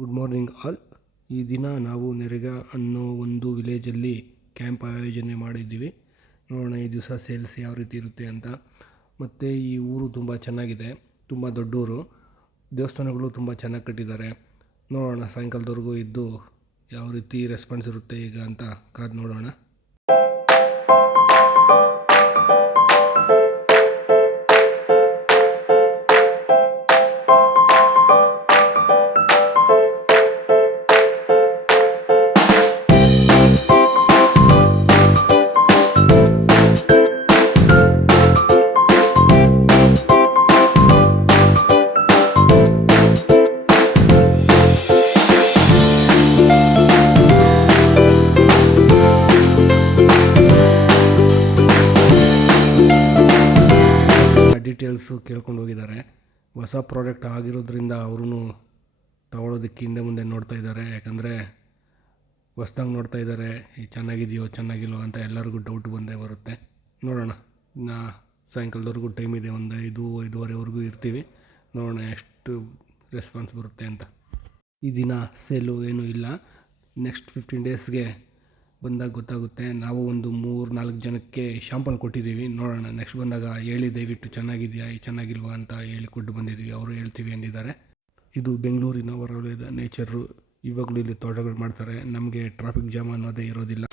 Good morning all. ಈ ದಿನ ನಾವು ನೆರೆಗ ಅನ್ನೋ ಒಂದು ವಿಲೇಜಲ್ಲಿ ಕ್ಯಾಂಪ್ ಆಯೋಜನೆ ಮಾಡಿದ್ದೀವಿ. ನೋಡೋಣ ಈ ದಿವಸ ಸೇಲ್ಸ್ ಯಾವ ರೀತಿ ಇರುತ್ತೆ ಅಂತ. ಮತ್ತು ಈ ಊರು ತುಂಬ ಚೆನ್ನಾಗಿದೆ, ತುಂಬ ದೊಡ್ಡೂರು, ದೇವಸ್ಥಾನಗಳು ತುಂಬ ಚೆನ್ನಾಗಿ ಕಟ್ಟಿದ್ದಾರೆ. ನೋಡೋಣ ಸಾಯಂಕಾಲದವರೆಗೂ ಇದ್ದು ಯಾವ ರೀತಿ ರೆಸ್ಪಾನ್ಸ್ ಇರುತ್ತೆ ಈಗ ಅಂತ ಕಾದು ನೋಡೋಣ. ಡೀಟೇಲ್ಸು ಕೇಳ್ಕೊಂಡು ಹೋಗಿದ್ದಾರೆ. ಹೊಸ ಪ್ರಾಡಕ್ಟ್ ಆಗಿರೋದ್ರಿಂದ ಅವರು ತಗೊಳ್ಳೋದಕ್ಕೆ ಹಿಂದೆ ಮುಂದೆ ನೋಡ್ತಾ ಇದ್ದಾರೆ. ಯಾಕಂದರೆ ಹೊಸ್ದಾಗಿ ನೋಡ್ತಾ ಇದ್ದಾರೆ, ಈ ಚೆನ್ನಾಗಿದೆಯೋ ಚೆನ್ನಾಗಿಲ್ವೋ ಅಂತ ಎಲ್ಲರಿಗೂ ಡೌಟ್ ಬಂದೇ ಬರುತ್ತೆ. ನೋಡೋಣ, ಸಾಯಂಕಾಲದವರೆಗೂ ಟೈಮ್ ಇದೆ, ಒಂದು 5-5:30ವರೆಗೂ ಇರ್ತೀವಿ. ನೋಡೋಣ ಎಷ್ಟು ರೆಸ್ಪಾನ್ಸ್ ಬರುತ್ತೆ ಅಂತ. ಈ ದಿನ ಸೇಲು ಏನೂ ಇಲ್ಲ, ನೆಕ್ಸ್ಟ್ 15 ಡೇಸ್ಗೆ ಬಂದಾಗ ಗೊತ್ತಾಗುತ್ತೆ. ನಾವು ಒಂದು 3-4 ಜನಕ್ಕೆ ಶಾಂಪಲ್ ಕೊಟ್ಟಿದ್ದೀವಿ. ನೋಡೋಣ ನೆಕ್ಸ್ಟ್ ಬಂದಾಗ ಹೇಳಿ ದಯವಿಟ್ಟು ಚೆನ್ನಾಗಿದೆಯಾ ಚೆನ್ನಾಗಿಲ್ವಾ ಅಂತ ಹೇಳಿ ಕೊಟ್ಟು ಬಂದಿದ್ದೀವಿ. ಅವರು ಹೇಳ್ತೀವಿ ಅಂದಿದ್ದಾರೆ. ಇದು ಬೆಂಗಳೂರಿನ ಹೊರವಲಯದ ನೇಚರು. ಇವಾಗಲೂ ಇಲ್ಲಿ ತೋಟಗಳು ಮಾಡ್ತಾರೆ. ನಮಗೆ ಟ್ರಾಫಿಕ್ ಜಾಮ್ ಅನ್ನೋದೇ ಇರೋದಿಲ್ಲ.